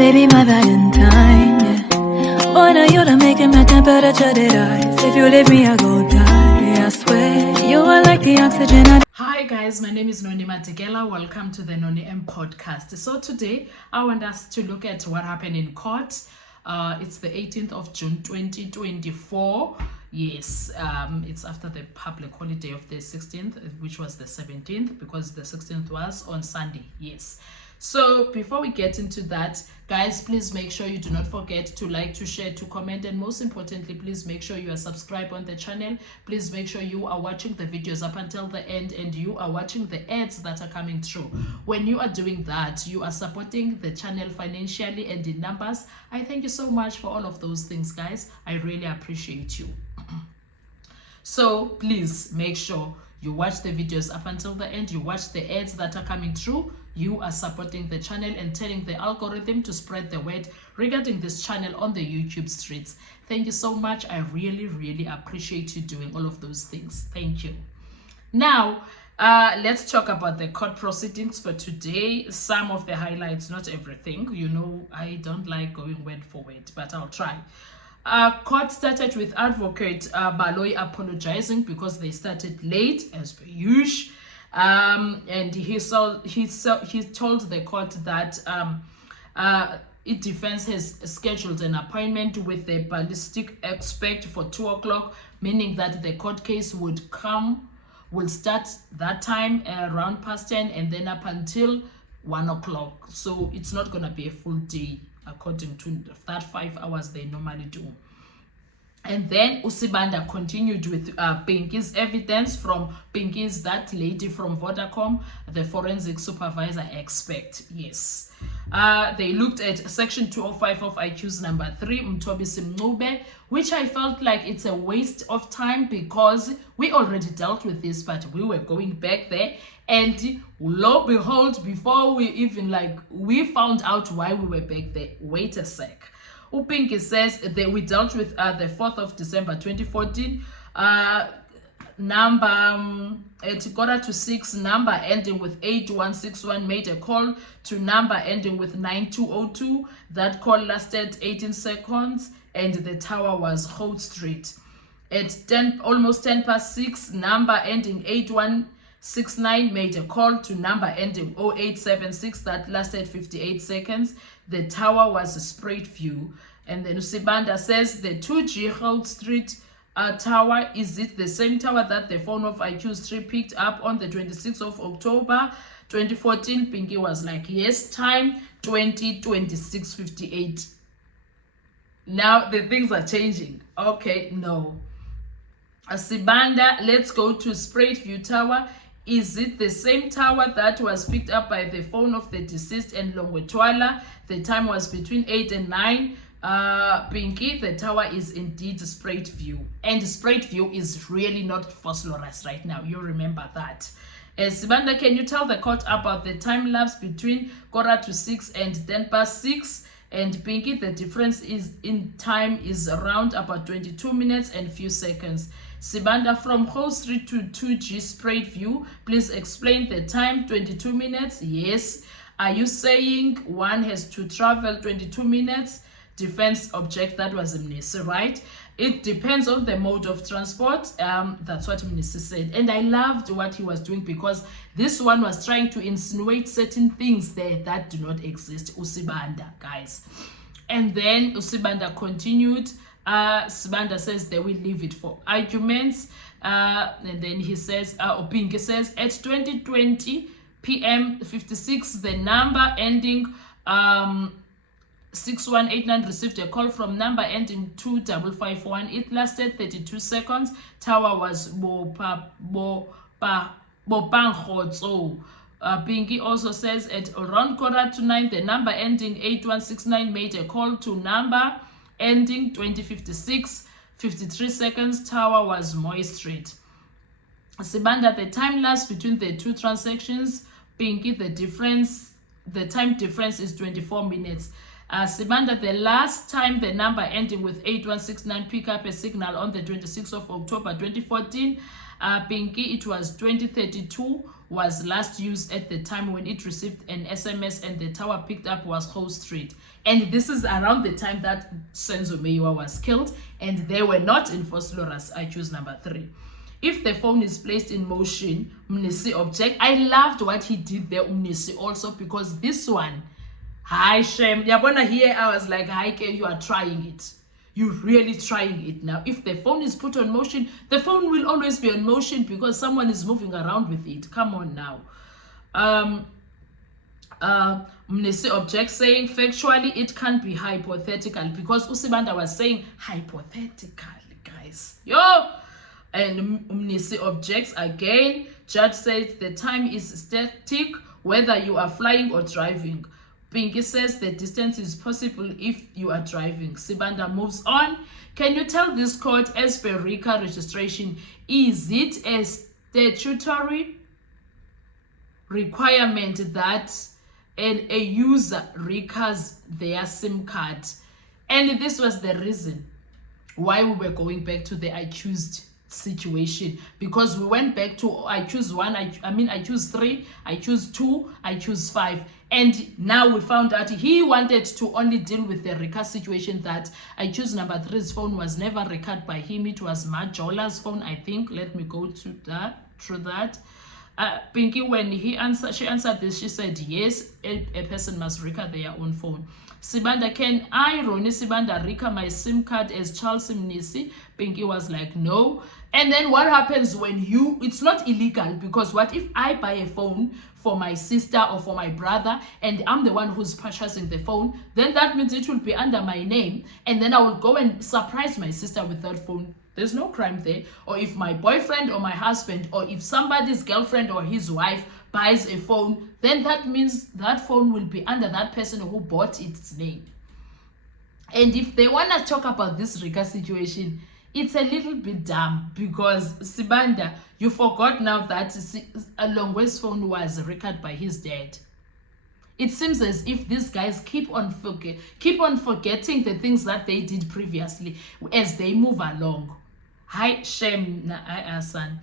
baby, my Valentine, yeah. Boy, now you're making my temperature rise. If you leave me, I go die. I swear, you are like the oxygen. Hi guys, my name is Noni Matikela. Welcome to the Noni M podcast. So today, I want us to look at what happened in court. It's the 18th of June 2024. Yes, it's after the public holiday of the 16th, which was the 17th, because the 16th was on Sunday. Yes. So before we get into that, guys, please make sure you do not forget to like, to share, to comment, and most importantly, please make sure you are subscribed on the channel. Please make sure you are watching the videos up until the end and you are watching the ads that are coming through. When you are doing that, you are supporting the channel financially and in numbers. I thank you so much for all of those things, guys. I really appreciate you. So please make sure you watch the videos up until the end. You watch the ads that are coming through. You are supporting the channel and telling the algorithm to spread the word regarding this channel on the YouTube streets. Thank you so much. I really appreciate you doing all of those things. Thank you. Now, let's talk about the court proceedings for today. Some of the highlights, not everything. You know, I don't like going word for word, but I'll try. Court started with Advocate Baloyi apologizing because they started late as per usual. And he told the court that defense has scheduled an appointment with the ballistic expert for 2 o'clock, meaning that the court case will start that time around past 10 and then up until 1 o'clock. So it's not going to be a full day according to that 5 hours they normally do. And then Usibanda continued with Pinky's evidence from Pinky's that lady from Vodacom, the forensic supervisor expert. Yes. They looked at section 205 of IQ's number 3, Mthobisi Mncube, which I felt like it's a waste of time because we already dealt with this, but we were going back there. And lo behold, before we even we found out why we were back there. Wait a sec. Upinki says that we dealt with the 4th of December 2014, number at 5:45, number ending with 8161 made a call to number ending with 9202. That call lasted 18 seconds and the tower was Holt Street. At almost 6:10, number ending 8169 made a call to number ending 0876 that lasted 58 seconds. The tower was a Spruit View. And then Usibanda says the 2G Holt Street tower, is it the same tower that the phone of IQ3 picked up on the 26th of October 2014? Pinky was like, yes, time 20:26:58. Now the things are changing. Okay, no. Usibanda, let's go to Spruit View Tower. Is it the same tower that was picked up by the phone of the deceased and Longwetwala? The time was between 8 and 9. Pinky, the tower is indeed Spruit View. And Spruit View is really not Vosloorus right now. You remember that. Sibanda, can you tell the court about the time lapse between 6:45 and 6:10? And Pinky, the difference is in time is around about 22 minutes and few seconds. Sibanda, from Holt Street to 2G Spruit View, please explain the time. 22 minutes. Yes. Are you saying one has to travel 22 minutes? Defense object, that was Mnisi, right? It depends on the mode of transport. That's what Mnisi said. And I loved what he was doing because this one was trying to insinuate certain things there that do not exist. Usibanda, guys. And then Usibanda continued. Sibanda says they will leave it for arguments. And then he says, Opinki says, at 20:20 p.m. 56, the number ending 6189 received a call from number ending 2551. It lasted 32 seconds. Tower was Bopangkhotso. Pinky also says at around 8:45, the number ending 8169 made a call to number ending 2056, 53 seconds. Tower was Moy Street. Sibanda, the time lapse between the two transactions. Pinky, the time difference is 24 minutes. Sibanda, the last time the number ending with 8169 pick up a signal on the 26th of October 2014. Pinky, it was 2032 was last used at the time when it received an SMS and the tower picked up was Ho Street. And this is around the time that Senzo Meyiwa was killed, and they were not in Vosloorus. I choose number 3. If the phone is placed in motion, Mnisi object. I loved what he did there, Mnisi, also, because this one, hi Shem, Yabona here, I was like, hi Ke, you are trying it. You're really trying it now. If the phone is put on motion, the phone will always be on motion because someone is moving around with it. Come on now. Mnisi object saying factually it can't be hypothetical because Usibanda was saying hypothetical, guys. Yo! And Mnisi objects again. Judge says the time is static whether you are flying or driving. Pinky says the distance is possible if you are driving. Sibanda moves on. Can you tell this court as per RICA registration, is it a statutory requirement that a user recars their SIM card? And this was the reason why we were going back to the accused situation, because we went back to I choose 1, I choose 3, I choose 2, I choose 5, and now we found out he wanted to only deal with the RICA situation, that I choose number 3's phone was never recorded by him. It was Majola's phone, I think. Let me go to that through that. Pinky, when she answered this, she said yes, a person must record their own phone. Sibanda, can I, Ronnie Sibanda, record my SIM card as Charles Mnisi? Pinky was like, no. And then what happens when it's not illegal, because what if I buy a phone for my sister or for my brother and I'm the one who's purchasing the phone? Then that means it will be under my name, and then I will go and surprise my sister with that phone. There's no crime there. Or if my boyfriend or my husband, or if somebody's girlfriend or his wife buys a phone, then that means that phone will be under that person who bought its name. And if they want to talk about this RICA situation, it's a little bit dumb, because Sibanda, you forgot now that Longwe's phone was recorded by his dad. It seems as if these guys keep on forgetting the things that they did previously as they move along. Hi, Shem, hi, Asan.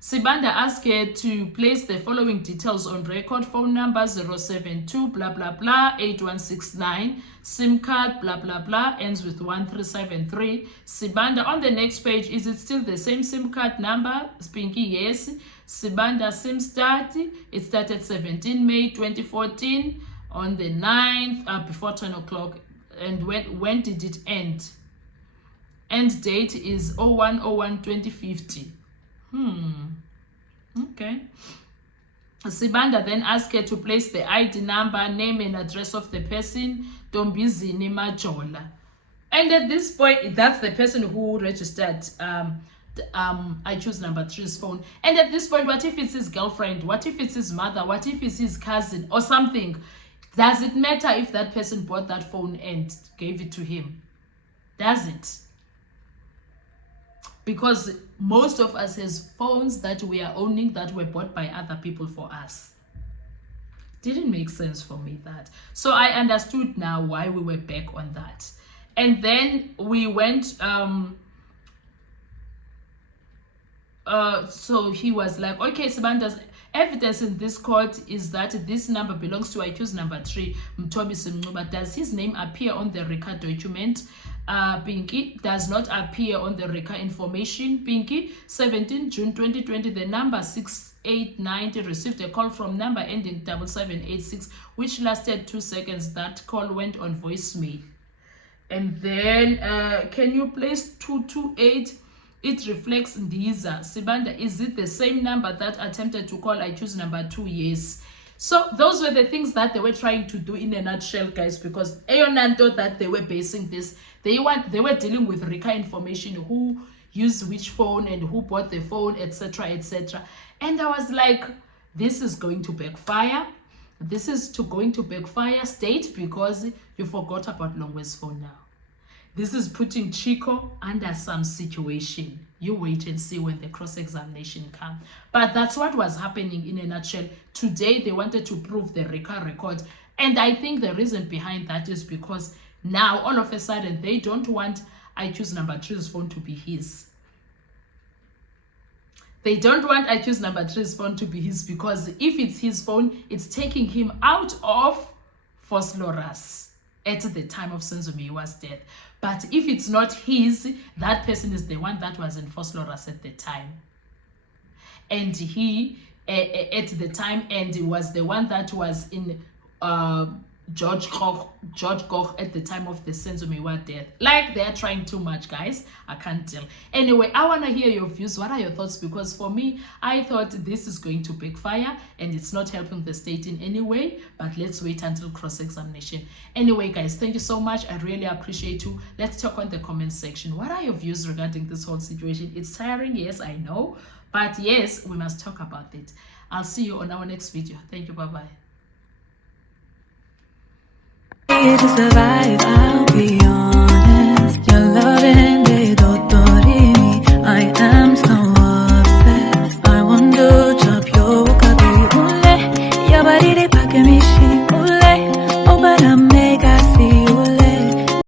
Sibanda asked her to place the following details on record: phone number 072 blah blah blah 8169, SIM card blah blah blah ends with 1373. Sibanda, on the next page, is it still the same SIM card number? Spinky, yes. Sibanda, SIM start, it started 17 May 2014 on the 9th before 10 o'clock. And when did it end? End date is 01/01/2050. Okay. Sibanda then asked her to place the ID number, name and address of the person, Tombizini Majola. And at this point, that's the person who registered I choose number 3's phone. And at this point, what if it's his girlfriend? What if it's his mother? What if it's his cousin or something? Does it matter if that person bought that phone and gave it to him? Does it? Because most of us has phones that we are owning that were bought by other people for us. Didn't make sense for me, that. So I understood now why we were back on that. And then we went, so he was like, okay, Sibanda's evidence in this court is that this number belongs to I choose number 3, Mtobi Simnuba. Does his name appear on the RICA document? Pinky, does not appear on the RICA information. Pinky, 17 June 2020, the number 6890 received a call from number ending 7786, which lasted 2 seconds. That call went on voicemail. And then, can you place 228? It reflects Ndiza. Sibanda, is it the same number that attempted to call I choose number 2? Yes. So those were the things that they were trying to do in a nutshell, guys, because Aonanto that they were basing this, they were dealing with RICA information, who used which phone and who bought the phone, etc., etc. And I was like, this is going to backfire. This is going to backfire, state, because you forgot about Longwe's phone now. This is putting Chico under some situation. You wait and see when the cross-examination comes. But that's what was happening in a nutshell. Today, they wanted to prove the RICA record. And I think the reason behind that is because now, all of a sudden, they don't want I choose number 3's phone to be his. They don't want accused number 3's phone to be his, because if it's his phone, it's taking him out of Vosloorus at the time of Senzomiwa's death. But if it's not his, that person is the one that was in Vosloorus at the time. And he, at the time, and he was the one that was in George Koch at the time of the Senzomiwa death. Like, they're trying too much, guys. I can't tell. Anyway, I want to hear your views. What are your thoughts? Because for me, I thought this is going to backfire and it's not helping the state in any way. But let's wait until cross-examination. Anyway, guys, thank you so much. I really appreciate you. Let's talk on the comment section. What are your views regarding this whole situation? It's tiring, yes, I know. But yes, we must talk about it. I'll see you on our next video. Thank you. Bye-bye. To survive.